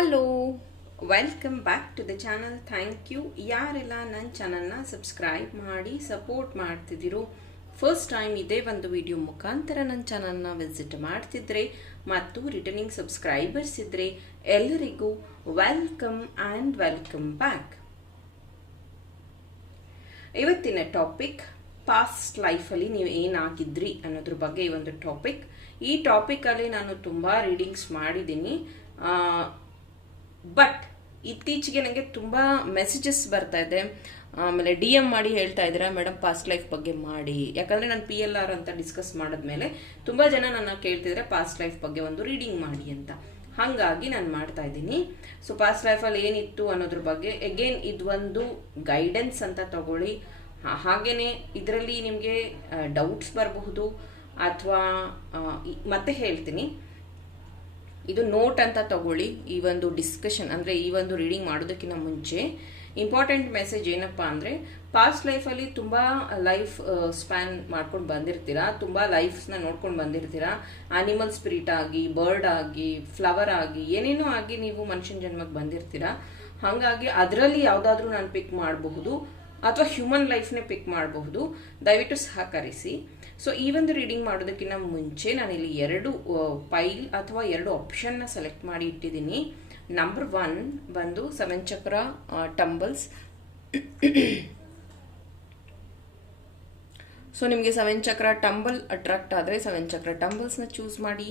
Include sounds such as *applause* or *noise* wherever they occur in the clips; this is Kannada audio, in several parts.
Hello welcome back to the channel thank you ಯಾರೆಲ್ಲ ನನ್ನ ಚಾನಲ್ನ ಸಬ್ಸ್ಕ್ರೈಬ್ ಮಾಡಿ ಸಪೋರ್ಟ್ ಮಾಡ್ತಿದ್ದೀರೋ ಫಸ್ಟ್ ಟೈಮ್ ಇದೇ ಒಂದು ವಿಡಿಯೋ ಮುಖಾಂತರ ನನ್ನ ಚಾನಲ್ನ ವಿಸಿಟ್ ಮಾಡ್ತಿದ್ರೆ ಮತ್ತು ರಿಟರ್ನಿಂಗ್ ಸಬ್ಸ್ಕ್ರೈಬರ್ಸ್ ಇದ್ದರೆ ಎಲ್ಲರಿಗೂ ವೆಲ್ಕಮ್ ಆ್ಯಂಡ್ ವೆಲ್ಕಮ್ ಬ್ಯಾಕ್ ಇವತ್ತಿನ ಟಾಪಿಕ್ ಪಾಸ್ಟ್ ಲೈಫಲ್ಲಿ ನೀವು ಏನಾಗಿದ್ರಿ ಅನ್ನೋದ್ರ ಬಗ್ಗೆ ಈ ಒಂದು ಟಾಪಿಕ್ ಈ ಟಾಪಿಕಲ್ಲಿ ನಾನು ತುಂಬ ರೀಡಿಂಗ್ಸ್ ಮಾಡಿದ್ದೀನಿ. ಬಟ್ ಇತ್ತೀಚೆಗೆ ನನಗೆ ತುಂಬ ಮೆಸೇಜಸ್ ಬರ್ತಾ ಇದೆ. ಆಮೇಲೆ ಡಿ ಎಂ ಮಾಡಿ ಹೇಳ್ತಾ ಇದ್ದೀರಾ ಮೇಡಮ್ ಪಾಸ್ಟ್ ಲೈಫ್ ಬಗ್ಗೆ ಮಾಡಿ. ಯಾಕಂದರೆ ನಾನು ಪಿ ಎಲ್ ಆರ್ ಅಂತ ಡಿಸ್ಕಸ್ ಮಾಡಿದ್ಮೇಲೆ ತುಂಬ ಜನ ನನ್ನ ಕೇಳ್ತಿದ್ರೆ ಪಾಸ್ಟ್ ಲೈಫ್ ಬಗ್ಗೆ ಒಂದು ರೀಡಿಂಗ್ ಮಾಡಿ ಅಂತ. ಹಾಗಾಗಿ ನಾನು ಮಾಡ್ತಾ ಇದ್ದೀನಿ. ಸೊ ಪಾಸ್ಟ್ ಲೈಫಲ್ಲಿ ಏನಿತ್ತು ಅನ್ನೋದ್ರ ಬಗ್ಗೆ ಎಗೇನ್ ಇದೊಂದು ಗೈಡೆನ್ಸ್ ಅಂತ ತಗೊಳ್ಳಿ. ಹಾಗೇ ಇದರಲ್ಲಿ ನಿಮಗೆ ಡೌಟ್ಸ್ ಬರಬಹುದು, ಅಥವಾ ಮತ್ತೆ ಹೇಳ್ತೀನಿ. ಇದು ನೋಟ್ ಅಂತ ತಗೊಳ್ಳಿ ಈ ಒಂದು ಡಿಸ್ಕಷನ್ ಅಂದರೆ ಈ ಒಂದು ರೀಡಿಂಗ್ ಮಾಡೋದಕ್ಕಿಂತ ಮುಂಚೆ. ಇಂಪಾರ್ಟೆಂಟ್ ಮೆಸೇಜ್ ಏನಪ್ಪ ಅಂದರೆ ಪಾಸ್ಟ್ ಲೈಫಲ್ಲಿ ತುಂಬ ಲೈಫ್ ಸ್ಪ್ಯಾನ್ ಮಾಡ್ಕೊಂಡು ಬಂದಿರ್ತೀರಾ, ತುಂಬ ಲೈಫ್ಸ್ನ ನೋಡ್ಕೊಂಡು ಬಂದಿರ್ತೀರಾ. ಆನಿಮಲ್ ಸ್ಪಿರಿಟ್ ಆಗಿ ಬರ್ಡ್ ಆಗಿ ಫ್ಲವರ್ ಆಗಿ, ಏನೇನೋ ಆಗಿ ನೀವು ಮನುಷ್ಯನ ಜನ್ಮಕ್ಕೆ ಬಂದಿರ್ತೀರಾ. ಹಾಗಾಗಿ ಅದರಲ್ಲಿ ಯಾವುದಾದ್ರೂ ನಾನು ಪಿಕ್ ಮಾಡಬಹುದು, ಅಥವಾ ಹ್ಯೂಮನ್ ಲೈಫ್ನೇ ಪಿಕ್ ಮಾಡಬಹುದು. ದಯವಿಟ್ಟು ಸಹಕರಿಸಿ. ಸೊ ಈ ಒಂದು ರೀಡಿಂಗ್ ಮಾಡೋದಕ್ಕಿಂತ ಮುಂಚೆ ನಾನಿಲ್ಲಿ ಎರಡು ಫೈಲ್ ಅಥವಾ ಎರಡು ಆಪ್ಷನ್ನ ಸೆಲೆಕ್ಟ್ ಮಾಡಿ ಇಟ್ಟಿದ್ದೀನಿ. ನಂಬರ್ ಒನ್ ಬಂದು ಸೆವೆನ್ ಚಕ್ರ ಟಂಬಲ್ಸ್ ಸೊ ನಿಮಗೆ ಸೆವೆನ್ ಚಕ್ರ ಟಂಬಲ್ ಅಟ್ರಾಕ್ಟ್ ಆದರೆ ಸೆವೆನ್ ಚಕ್ರ ಟಂಬಲ್ಸ್ನ ಚೂಸ್ ಮಾಡಿ.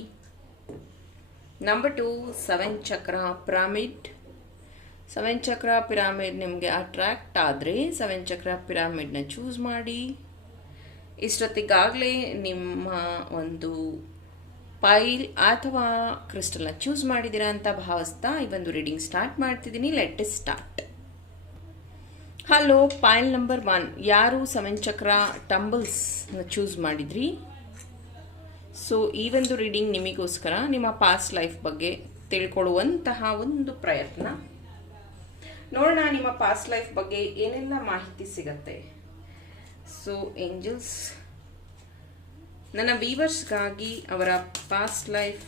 Number two seven chakra pyramid seven chakra pyramid ನಿಮಗೆ ಅಟ್ರಾಕ್ಟ್ ಆದರೆ ಸೆವೆನ್ ಚಕ್ರ ಪಿರಾಮಿಡ್ನ ಚೂಸ್ ಮಾಡಿ. ಇಷ್ಟೊತ್ತಿಗಾಗಲೇ ನಿಮ್ಮ ಒಂದು ಪೈಲ್ ಅಥವಾ ಕ್ರಿಸ್ಟಲ್ನ ಚೂಸ್ ಮಾಡಿದ್ದೀರಾ ಅಂತ ಭಾವಿಸ್ತಾ ಈ ಒಂದು ರೀಡಿಂಗ್ ಸ್ಟಾರ್ಟ್ ಮಾಡ್ತಿದ್ದೀನಿ. Let start hello pile number one ಯಾರು ಸೆವೆನ್ ಚಕ್ರ ಟಂಬಲ್ಸ್ನ ಚೂಸ್ ಮಾಡಿದ್ರಿ? ಸೊ ಈ ಒಂದು ರೀಡಿಂಗ್ ನಿಮಗೋಸ್ಕರ ನಿಮ್ಮ ಪಾಸ್ಟ್ ಲೈಫ್ ಬಗ್ಗೆ ತಿಳ್ಕೊಳ್ಳುವಂತಹ ಒಂದು ಪ್ರಯತ್ನ. ನೋಡೋಣ ನಿಮ್ಮ ಪಾಸ್ಟ್ ಲೈಫ್ ಬಗ್ಗೆ ಏನೆಲ್ಲ ಮಾಹಿತಿ ಸಿಗತ್ತೆ. ಸೊ ಏಂಜಲ್ಸ್ ನನ್ನ ವೀವರ್ಸ್ಗಾಗಿ ಅವರ ಪಾಸ್ಟ್ ಲೈಫ್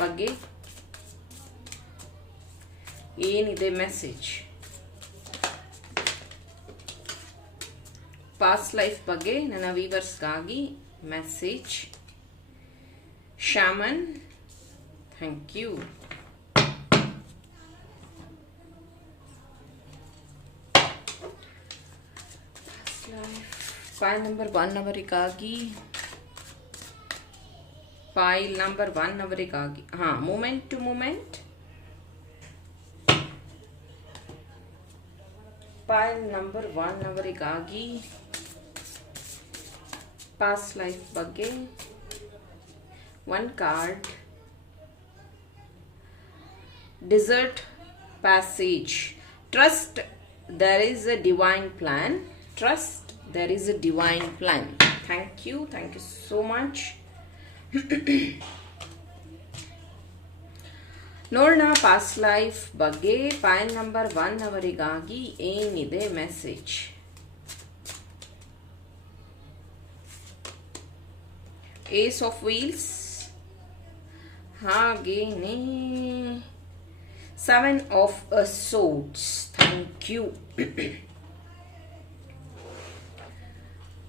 ಬಗ್ಗೆ ಏನಿದೆ ಮೆಸೇಜ್ ಪಾಸ್ಟ್ ಲೈಫ್ ಬಗ್ಗೆ ನನ್ನ ವೀವರ್ಸ್ಗಾಗಿ message shaman thank you file number one ಅವರಿಗಾಗಿ ಫೈಲ್ ನಂಬರ್ ಒನ್ ಅವರಿಗಾಗಿ ಹಾಂ moment to moment file number one ಅವರಿಗಾಗಿ ಪಾಸ್ಟ್ ಲೈಫ್ ಬಗ್ಗೆ one card desert passage trust there is a divine plan trust there is a divine plan. Thank you. Thank you so much. ನೋಡೋಣ ಪಾಸ್ಟ್ ಲೈಫ್ ಬಗ್ಗೆ ಫೈಲ್ ನಂಬರ್ ಒನ್ ಅವರಿಗಾಗಿ ಏನಿದೆ ಮೆಸೇಜ್ ಏಸ್ ಆಫ್ ವೀಲ್ಸ್ ಹಾಗೇನೇ seven of a swords thank you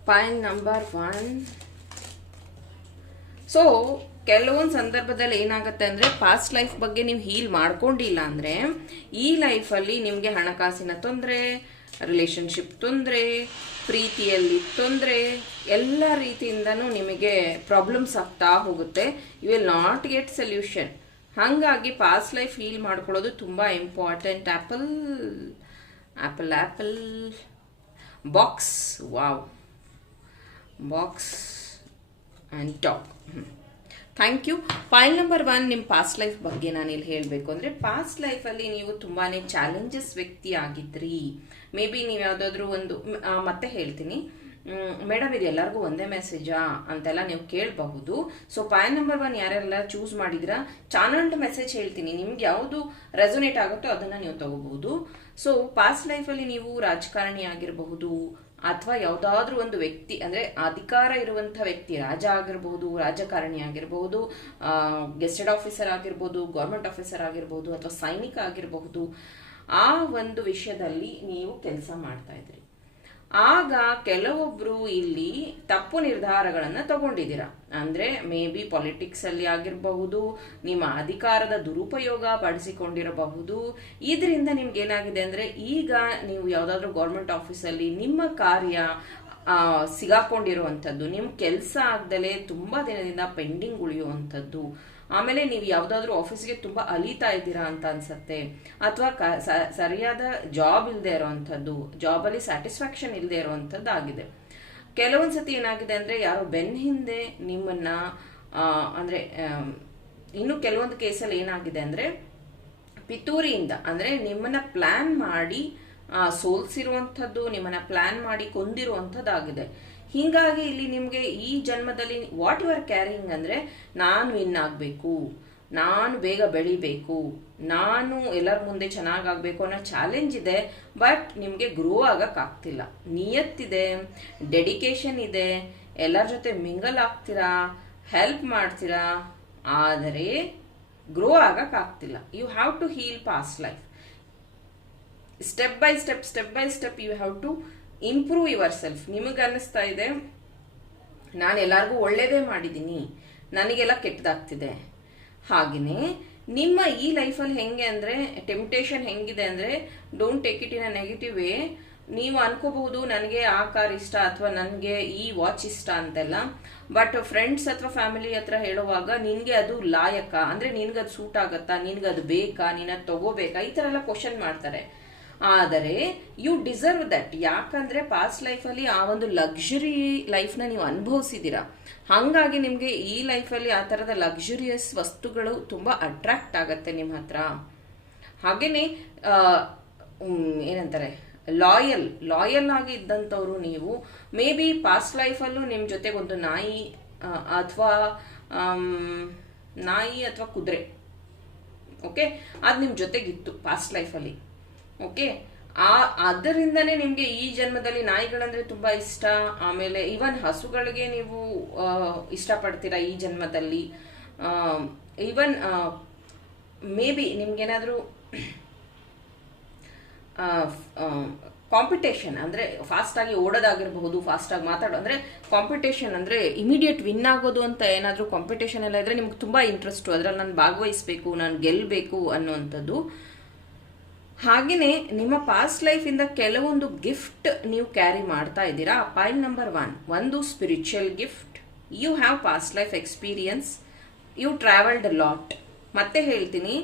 point number one so ಕೆಲವೊಂದು ಸಂದರ್ಭದಲ್ಲಿ ಏನಾಗುತ್ತೆ ಅಂದರೆ ಪಾಸ್ಟ್ ಲೈಫ್ ಬಗ್ಗೆ ನೀವು ಹೀಲ್ ಮಾಡ್ಕೊಂಡಿಲ್ಲ ಅಂದರೆ, ಈ ಲೈಫಲ್ಲಿ ನಿಮಗೆ ಹಣಕಾಸಿನ ತೊಂದರೆ ರಿಲೇಶನ್ಶಿಪ್ ತೊಂದರೆ, ಪ್ರೀತಿಯಲ್ಲಿ ತೊಂದರೆ, ಎಲ್ಲ ರೀತಿಯಿಂದನೂ ನಿಮಗೆ ಪ್ರಾಬ್ಲಮ್ಸ್ ಆಗ್ತಾ ಹೋಗುತ್ತೆ. You will not get solution ಹಾಗಾಗಿ ಪಾಸ್ಟ್ ಲೈಫ್ ಹೀಲ್ ಮಾಡ್ಕೊಳ್ಳೋದು ತುಂಬ important apple apple apple box wow box and top thank you file number one ನಿಮ್ಮ ಪಾಸ್ಟ್ ಲೈಫ್ ಬಗ್ಗೆ ನಾನು ಇಲ್ಲಿ ಹೇಳಬೇಕು. ಅಂದರೆ ಪಾಸ್ಟ್ ಲೈಫಲ್ಲಿ ನೀವು ತುಂಬಾ ಚಾಲೆಂಜಸ್ ವ್ಯಕ್ತಿ ಆಗಿದ್ರಿ. ಮೇ ಬಿ ನೀವು ಯಾವುದಾದ್ರೂ ಒಂದು ಮತ್ತೆ ಹೇಳ್ತೀನಿ. ಮೇಡಮ್ ಇದು ಎಲ್ಲರಿಗೂ ಒಂದೇ ಮೆಸೇಜಾ ಅಂತೆಲ್ಲ ನೀವು ಕೇಳಬಹುದು. ಸೊ ಪಾಯಿಂಟ್ ನಂಬರ್ ಒನ್ ಯಾರೆಲ್ಲ ಚೂಸ್ ಮಾಡಿದ್ರ, ಚಾನಲ್ಡ್ ಮೆಸೇಜ್ ಹೇಳ್ತೀನಿ. ನಿಮ್ಗೆ ಯಾವುದು ರೆಸೊನೇಟ್ ಆಗುತ್ತೋ ಅದನ್ನು ನೀವು ತಗೋಬಹುದು. ಸೊ ಪಾಸ್ಟ್ ಲೈಫಲ್ಲಿ ನೀವು ರಾಜಕಾರಣಿ ಆಗಿರಬಹುದು ಅಥವಾ ಯಾವುದಾದ್ರೂ ಒಂದು ವ್ಯಕ್ತಿ, ಅಂದರೆ ಅಧಿಕಾರ ಇರುವಂಥ ವ್ಯಕ್ತಿ, ರಾಜ ಆಗಿರ್ಬೋದು, ರಾಜಕಾರಣಿ ಆಗಿರ್ಬೋದು ಗೆಸ್ಟೆಡ್ ಆಫೀಸರ್ ಆಗಿರ್ಬೋದು, ಗೌರ್ಮೆಂಟ್ ಆಫೀಸರ್ ಆಗಿರ್ಬೋದು, ಅಥವಾ ಸೈನಿಕ ಆಗಿರಬಹುದು, ಆ ಒಂದು ವಿಷಯದಲ್ಲಿ ನೀವು ಕೆಲಸ ಮಾಡ್ತಾ ಇದ್ರಿ. ಆಗ ಕೆಲವೊಬ್ರು ಇಲ್ಲಿ ತಪ್ಪು ನಿರ್ಧಾರಗಳನ್ನು ತಗೊಂಡಿದ್ದೀರಾ? ಅಂದ್ರೆ ಮೇ ಬಿ ಪಾಲಿಟಿಕ್ಸ್ ಅಲ್ಲಿ ಆಗಿರಬಹುದು, ನಿಮ್ಮ ಅಧಿಕಾರದ ದುರುಪಯೋಗ ಪಡಿಸಿಕೊಂಡಿರಬಹುದು. ಇದರಿಂದ ನಿಮ್ಗೆ ಏನಾಗಿದೆ ಅಂದ್ರೆ ಈಗ ನೀವು ಯಾವ್ದಾದ್ರು ಗೌರ್ಮೆಂಟ್ ಆಫೀಸಲ್ಲಿ ನಿಮ್ಮ ಕಾರ್ಯ ಸಿಗಾಕೊಂಡಿರುವಂಥದ್ದು ನಿಮ್ಮ ಕೆಲಸ ಆಗ್ದಲೇ ತುಂಬಾ ದಿನದಿಂದ ಪೆಂಡಿಂಗ್ ಉಳಿಯುವಂಥದ್ದು. ಆಮೇಲೆ ನೀವು ಯಾವುದಾದ್ರೂ ಆಫೀಸ್ಗೆ ತುಂಬಾ ಅಲೀತಾ ಇದ್ದೀರಾ ಅಂತ ಅನ್ಸತ್ತೆ. ಅಥವಾ ಸರಿಯಾದ ಜಾಬ್ ಇಲ್ಲದೆ ಇರೋವಂಥದ್ದು ಜಾಬಲ್ಲಿ ಸ್ಯಾಟಿಸ್ಫ್ಯಾಕ್ಷನ್ ಇಲ್ಲದೆ ಇರೋವಂಥದ್ದು ಆಗಿದೆ. ಕೆಲವೊಂದ್ಸತಿ ಏನಾಗಿದೆ ಅಂದ್ರೆ ಯಾರೋ ಬೆನ್ನ ಹಿಂದೆ ನಿಮ್ಮನ್ನ ಅಂದರೆ ಇನ್ನು ಕೆಲವೊಂದು ಕೇಸಲ್ಲಿ ಏನಾಗಿದೆ ಅಂದ್ರೆ ಪಿತೂರಿಯಿಂದ, ಅಂದ್ರೆ ನಿಮ್ಮನ್ನ ಪ್ಲಾನ್ ಮಾಡಿ ಸೋಲ್ಸಿರುವಂಥದ್ದು, ನಿಮ್ಮನ್ನ ಪ್ಲಾನ್ ಮಾಡಿ ಕೊಂದಿರುವಂಥದ್ದಾಗಿದೆ. ಹೀಗಾಗಿ ಇಲ್ಲಿ ನಿಮಗೆ ಈ ಜನ್ಮದಲ್ಲಿ ವಾಟ್ ಯು ಆರ್ ಕ್ಯಾರಿಂಗ್ ಅಂದ್ರೆ ನಾನು ವಿನ್ ಆಗಬೇಕು ನಾನು ಬೇಗ ಬೆಳಿಬೇಕು, ನಾನು ಎಲ್ಲರ ಮುಂದೆ ಚೆನ್ನಾಗಾಗಬೇಕು ಅನ್ನೋ ಚಾಲೆಂಜ್ ಇದೆ ಬಟ್ ನಿಮಗೆ ಗ್ರೋ ಆಗೋಕ್ಕಾಗ್ತಿಲ್ಲ ನಿಯತ್ತಿದೆ ಡೆಡಿಕೇಶನ್ ಇದೆ, ಎಲ್ಲರ ಜೊತೆ ಮಿಂಗಲ್ ಆಗ್ತೀರಾ ಹೆಲ್ಪ್ ಮಾಡ್ತೀರಾ, ಆದರೆ grow ಆಗೋಕ್ಕಾಗ್ತಿಲ್ಲ you have to heal past life step by step step by step you have to improve yourself ನಿಮಗೆ ಅನ್ನಿಸ್ತಾ ಇದೆ? ನಾನು ಎಲ್ಲರಿಗೂ ಒಳ್ಳೇದೇ ಮಾಡಿದ್ದೀನಿ ನನಗೆಲ್ಲ ಕೆಟ್ಟದಾಗ್ತಿದೆ. ಹಾಗೆಯೇ ನಿಮ್ಮ ಈ ಲೈಫಲ್ಲಿ ಹೆಂಗೆ ಅಂದರೆ ಟೆಂಪ್ಟೇಷನ್ ಹೆಂಗಿದೆ ಅಂದರೆ don't take it in a negative way ನೀವು ಅನ್ಕೋಬಹುದು ನನಗೆ ಆ ಕಾರ್ ಇಷ್ಟ ಅಥವಾ ನನಗೆ ಈ ವಾಚ್ ಇಷ್ಟ ಅಂತೆಲ್ಲ. ಬಟ್ ಫ್ರೆಂಡ್ಸ್ ಅಥವಾ ಫ್ಯಾಮಿಲಿ ಹತ್ರ ಹೇಳುವಾಗ ನಿನಗೆ ಅದು ಲಾಯಕ. ಅಂದರೆ ನಿನಗದು ಸೂಟ್ ಆಗತ್ತಾ? ನಿನ್ಗೆ ಅದು ಬೇಕಾ? ನೀನು ಅದು ತಗೋಬೇಕಾ? ಈ ಥರ ಎಲ್ಲ ಕ್ವಶನ್ ಮಾಡ್ತಾರೆ. ಆದರೆ ಯು ಡಿಸರ್ವ್ ದಟ್ ಯಾಕಂದ್ರೆ ಪಾಸ್ಟ್ ಲೈಫಲ್ಲಿ ಆ ಒಂದು ಲಕ್ಸುರಿ ಲೈಫ್ನ ನೀವು ಅನುಭವಿಸಿದ್ದೀರಾ? ಹಾಗಾಗಿ ನಿಮಗೆ ಈ ಲೈಫಲ್ಲಿ ಆ ಥರದ ಲಕ್ಸುರಿಯಸ್ ವಸ್ತುಗಳು ತುಂಬ ಅಟ್ರಾಕ್ಟ್ ಆಗತ್ತೆ ನಿಮ್ಮ ಹತ್ರ. ಹಾಗೆಯೇ ಏನಂತಾರೆ ಲಾಯಲ್ ಲಾಯಲ್ ಆಗಿ ಇದ್ದಂಥವ್ರು ನೀವು ಮೇ ಬಿ ಪಾಸ್ಟ್ ಲೈಫಲ್ಲೂ ನಿಮ್ಮ ಜೊತೆಗೊಂದು ನಾಯಿ ಅಥವಾ ನಾಯಿ ಅಥವಾ ಕುದುರೆ. ಓಕೆ ಅದು ನಿಮ್ಮ ಜೊತೆಗಿತ್ತು ಪಾಸ್ಟ್ ಲೈಫಲ್ಲಿ ಓಕೆ ಆ, ಅದರಿಂದನೇ ನಿಮಗೆ ಈ ಜನ್ಮದಲ್ಲಿ ನಾಯಿಗಳಂದ್ರೆ ತುಂಬಾ ಇಷ್ಟ. ಆಮೇಲೆ ಇವನ್ ಹಸುಗಳಿಗೆ ನೀವು ಇಷ್ಟಪಡ್ತೀರಾ ಈ ಜನ್ಮದಲ್ಲಿ? ಇವನ್ ಮೇ ಬಿ ನಿಮ್ಗೇನಾದರೂ ಕಾಂಪಿಟೇಷನ್ ಅಂದ್ರೆ ಫಾಸ್ಟ್ ಆಗಿ ಓಡೋದಾಗಿರಬಹುದು ಫಾಸ್ಟ್ ಆಗಿ ಮಾತಾಡೋ, ಅಂದ್ರೆ ಕಾಂಪಿಟೇಷನ್ ಅಂದ್ರೆ ಇಮಿಡಿಯೇಟ್ ವಿನ್ ಆಗೋದು ಅಂತ ಏನಾದರೂ ಕಾಂಪಿಟೇಷನ್ ಎಲ್ಲ ಇದ್ರೆ ನಿಮ್ಗೆ ತುಂಬಾ ಇಂಟ್ರೆಸ್ಟು ಅದ್ರಲ್ಲಿ ನಾನು ಭಾಗವಹಿಸಬೇಕು, ನಾನು ಗೆಲ್ಲಬೇಕು ಅನ್ನುವಂಥದ್ದು. ಹಾಗೆಯೇ ನಿಮ್ಮ ಪಾಸ್ಟ್ ಲೈಫಿಂದ ಕೆಲವೊಂದು ಗಿಫ್ಟ್ ನೀವು ಕ್ಯಾರಿ ಮಾಡ್ತಾ ಇದ್ದೀರಾ? ಪೈಲ್ ನಂಬರ್ ಒನ್ ಒಂದು spiritual gift you have past life experience you travelled lot ಮತ್ತೆ ಹೇಳ್ತೀನಿ,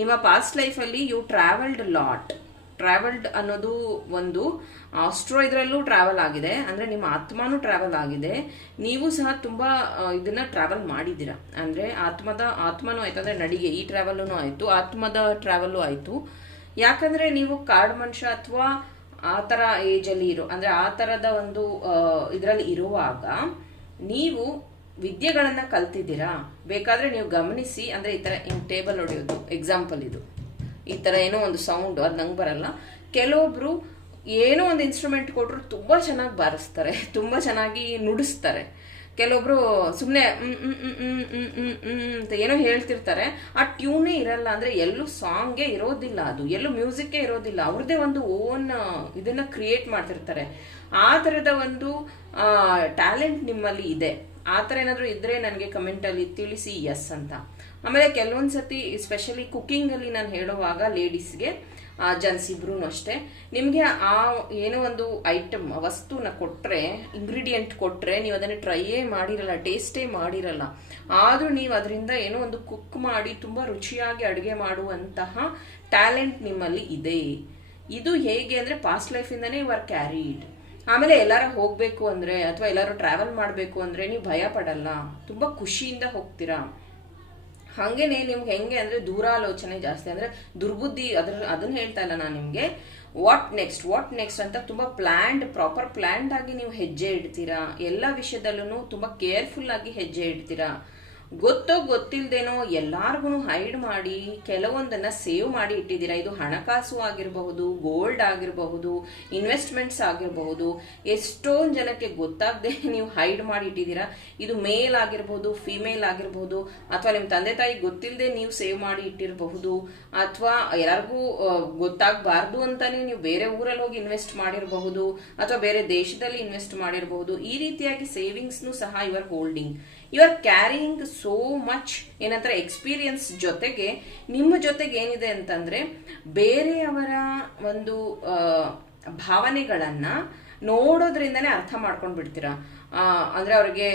ನಿಮ್ಮ ಪಾಸ್ಟ್ ಲೈಫಲ್ಲಿ ಯು ಟ್ರಾವೆಲ್ಡ್ ಲಾಟ್ ಟ್ರಾವೆಲ್ಡ್ ಅನ್ನೋದು ಒಂದು ಆಸ್ಟ್ರೋ ಇದರಲ್ಲೂ ಟ್ರಾವೆಲ್ ಆಗಿದೆ, ಅಂದ್ರೆ ನಿಮ್ಮ ಆತ್ಮನೂ ಟ್ರಾವೆಲ್ ಆಗಿದೆ. ನೀವು ಸಹ ತುಂಬಾ ಇದನ್ನ ಟ್ರಾವೆಲ್ ಮಾಡಿದ್ದೀರಾ? ಅಂದ್ರೆ ಆತ್ಮದ, ಆತ್ಮನೂ ಆಯ್ತು, ಅಂದ್ರೆ ನಡಿಗೆ, ಈ ಟ್ರಾವೆಲ್ಲೂ ಆಯಿತು, ಆತ್ಮದ ಟ್ರಾವೆಲ್ಲು ಆಯ್ತು. ಯಾಕಂದ್ರೆ ನೀವು ಕಾಡು ಮನುಷ್ಯ ಅಥವಾ ಆ ಥರ ಏಜಲ್ಲಿ ಇರೋ, ಅಂದ್ರೆ ಆ ಥರದ ಒಂದು ಇದರಲ್ಲಿ ಇರುವಾಗ ನೀವು ವಿದ್ಯೆಗಳನ್ನ ಕಲ್ತಿದ್ದೀರಾ? ಬೇಕಾದ್ರೆ ನೀವು ಗಮನಿಸಿ, ಅಂದ್ರೆ ಈ ಹಿಂಗ್ ಟೇಬಲ್ ಹೊಡೆಯೋದು ಎಕ್ಸಾಂಪಲ್ ಇದು. ಈ ತರ ಏನೋ ಒಂದು ಸೌಂಡ್ ಅದು ನಂಗೆ ಬರಲ್ಲ. ಕೆಲವೊಬ್ರು ಏನೋ ಒಂದು ಇನ್ಸ್ಟ್ರೂಮೆಂಟ್ ಕೊಟ್ಟರು ತುಂಬಾ ಚೆನ್ನಾಗಿ ಬಾರಿಸ್ತಾರೆ, *laughs* ತುಂಬಾ ಚೆನ್ನಾಗಿ ನುಡಿಸ್ತಾರೆ. ಕೆಲವೊಬ್ರು ಸುಮ್ಮನೆ ಅಂತ ಏನೋ ಹೇಳ್ತಿರ್ತಾರೆ. ಆ ಟ್ಯೂನೇ ಇರಲ್ಲ ಅಂದ್ರೆ ಎಲ್ಲೂ ಸಾಂಗೇ ಇರೋದಿಲ್ಲ ಅದು. ಎಲ್ಲೂ ಮ್ಯೂಸಿಕ್ಕೇ ಇರೋದಿಲ್ಲ. ಅವ್ರದ್ದೇ ಒಂದು ಓನ್ ಇದನ್ನ ಕ್ರಿಯೇಟ್ ಮಾಡ್ತಿರ್ತಾರೆ. ಆ ಥರದ ಒಂದು ಟ್ಯಾಲೆಂಟ್ ನಿಮ್ಮಲ್ಲಿ ಇದೆ. ಆ ಥರ ಏನಾದರೂ ಇದ್ರೆ ನನಗೆ ಕಮೆಂಟಲ್ಲಿ ತಿಳಿಸಿ ಎಸ್ ಅಂತ. ಆಮೇಲೆ ಕೆಲವೊಂದು ಸತಿ ಸ್ಪೆಷಲಿ ಕುಕ್ಕಿಂಗಲ್ಲಿ ನಾನು ಹೇಳುವಾಗ ಲೇಡೀಸ್ಗೆ ಜನ್ಸ್ ಇಬ್ರು ಅಷ್ಟೇ. ನಿಮಗೆ ಆ ಏನೋ ಒಂದು ಐಟಮ್, ವಸ್ತುನ ಕೊಟ್ಟರೆ ಇಂಗ್ರೀಡಿಯೆಂಟ್ ಕೊಟ್ಟರೆ ನೀವು ಅದನ್ನು ಟ್ರೈಯೇ ಮಾಡಿರಲ್ಲ ಟೇಸ್ಟೇ ಮಾಡಿರಲ್ಲ. ಆದರೂ ನೀವು ಅದರಿಂದ ಏನೋ ಒಂದು ಕುಕ್ ಮಾಡಿ, ತುಂಬ ರುಚಿಯಾಗಿ ಅಡುಗೆ ಮಾಡುವಂತಹ ಟ್ಯಾಲೆಂಟ್ ನಿಮ್ಮಲ್ಲಿ ಇದೆ. ಇದು ಹೇಗೆ ಅಂದರೆ ಪಾಸ್ಟ್ ಲೈಫಿಂದನೇ ಯು ಆರ್ ಕ್ಯಾರಿಡ್ ಆಮೇಲೆ ಎಲ್ಲರ ಹೋಗಬೇಕು ಅಂದರೆ, ಅಥವಾ ಎಲ್ಲರೂ ಟ್ರಾವೆಲ್ ಮಾಡಬೇಕು ಅಂದರೆ ನೀವು ಭಯ ಪಡಲ್ಲ. ತುಂಬ ಖುಷಿಯಿಂದ ಹೋಗ್ತೀರಾ. ಹಾಗೇನೆ ನಿಮ್ಗೆ ಹೆಂಗೆ ಅಂದ್ರೆ ದೂರಾಲೋಚನೆ ಜಾಸ್ತಿ ಅಂದ್ರೆ ದುರ್ಬುದ್ಧಿ ಅದ್ರ ಅದನ್ನ ಹೇಳ್ತಾ ಇಲ್ಲ ನಾನು ನಿಮ್ಗೆ. ವಾಟ್ ನೆಕ್ಸ್ಟ್ ವಾಟ್ ನೆಕ್ಸ್ಟ್ ಅಂತ ತುಂಬಾ ಪ್ಲ್ಯಾಂಡ್ ಪ್ರಾಪರ್ ಪ್ಲ್ಯಾಂಡ್ ಆಗಿ ನೀವು ಹೆಜ್ಜೆ ಇಡ್ತೀರಾ? ಎಲ್ಲ ವಿಷಯದಲ್ಲೂ ತುಂಬಾ ಕೇರ್ಫುಲ್ ಆಗಿ ಹೆಜ್ಜೆ ಇಡ್ತೀರಾ? ಗೊತ್ತೋ ಗೊತ್ತಿಲ್ದೇನೋ ಎಲ್ಲಾರ್ಗು ಹೈಡ್ ಮಾಡಿ ಕೆಲವೊಂದನ್ನ ಸೇವ್ ಮಾಡಿ ಇಟ್ಟಿದ್ದೀರಾ. ಇದು ಹಣಕಾಸು ಆಗಿರಬಹುದು, ಗೋಲ್ಡ್ ಆಗಿರಬಹುದು, ಇನ್ವೆಸ್ಟ್ಮೆಂಟ್ಸ್ ಆಗಿರಬಹುದು, ಎಷ್ಟೊಂದು ಜನಕ್ಕೆ ಗೊತ್ತಾಗದೆ *laughs* ನೀವು ಹೈಡ್ ಮಾಡಿ ಇಟ್ಟಿದ್ದೀರಾ. ಇದು ಮೇಲ್ ಆಗಿರಬಹುದು ಫಿಮೇಲ್ ಆಗಿರಬಹುದು ಅಥವಾ ನಿಮ್ಮ ತಂದೆ ತಾಯಿ ಗೊತ್ತಿಲ್ಲದೆ ನೀವು ಸೇವ್ ಮಾಡಿ ಇಟ್ಟಿರಬಹುದು, ಅಥವಾ ಯಾರಿಗೂ ಗೊತ್ತಾಗಬಾರ್ದು ಅಂತಾನೆ ನೀವು ಬೇರೆ ಊರಲ್ಲಿ ಹೋಗಿ ಇನ್ವೆಸ್ಟ್ ಮಾಡಿರಬಹುದು, ಅಥವಾ ಬೇರೆ ದೇಶದಲ್ಲಿ ಇನ್ವೆಸ್ಟ್ ಮಾಡಿರಬಹುದು, ಈ ರೀತಿಯಾಗಿ ಸೇವಿಂಗ್ಸ್ನು ಸಹ your holding. You are carrying so much ಏನಂತಾರೆ ಎಕ್ಸ್ಪೀರಿಯನ್ಸ್ ಜೊತೆಗೆ ನಿಮ್ಮ ಜೊತೆಗೆ ಏನಿದೆ ಅಂತಂದ್ರೆ ಬೇರೆಯವರ ಒಂದು ಭಾವನೆಗಳನ್ನ ನೋಡೋದ್ರಿಂದನೇ ಅರ್ಥ ಮಾಡ್ಕೊಂಡು ಬಿಡ್ತೀರಾ ಆ, ಅಂದ್ರೆ ಅವ್ರಿಗೆ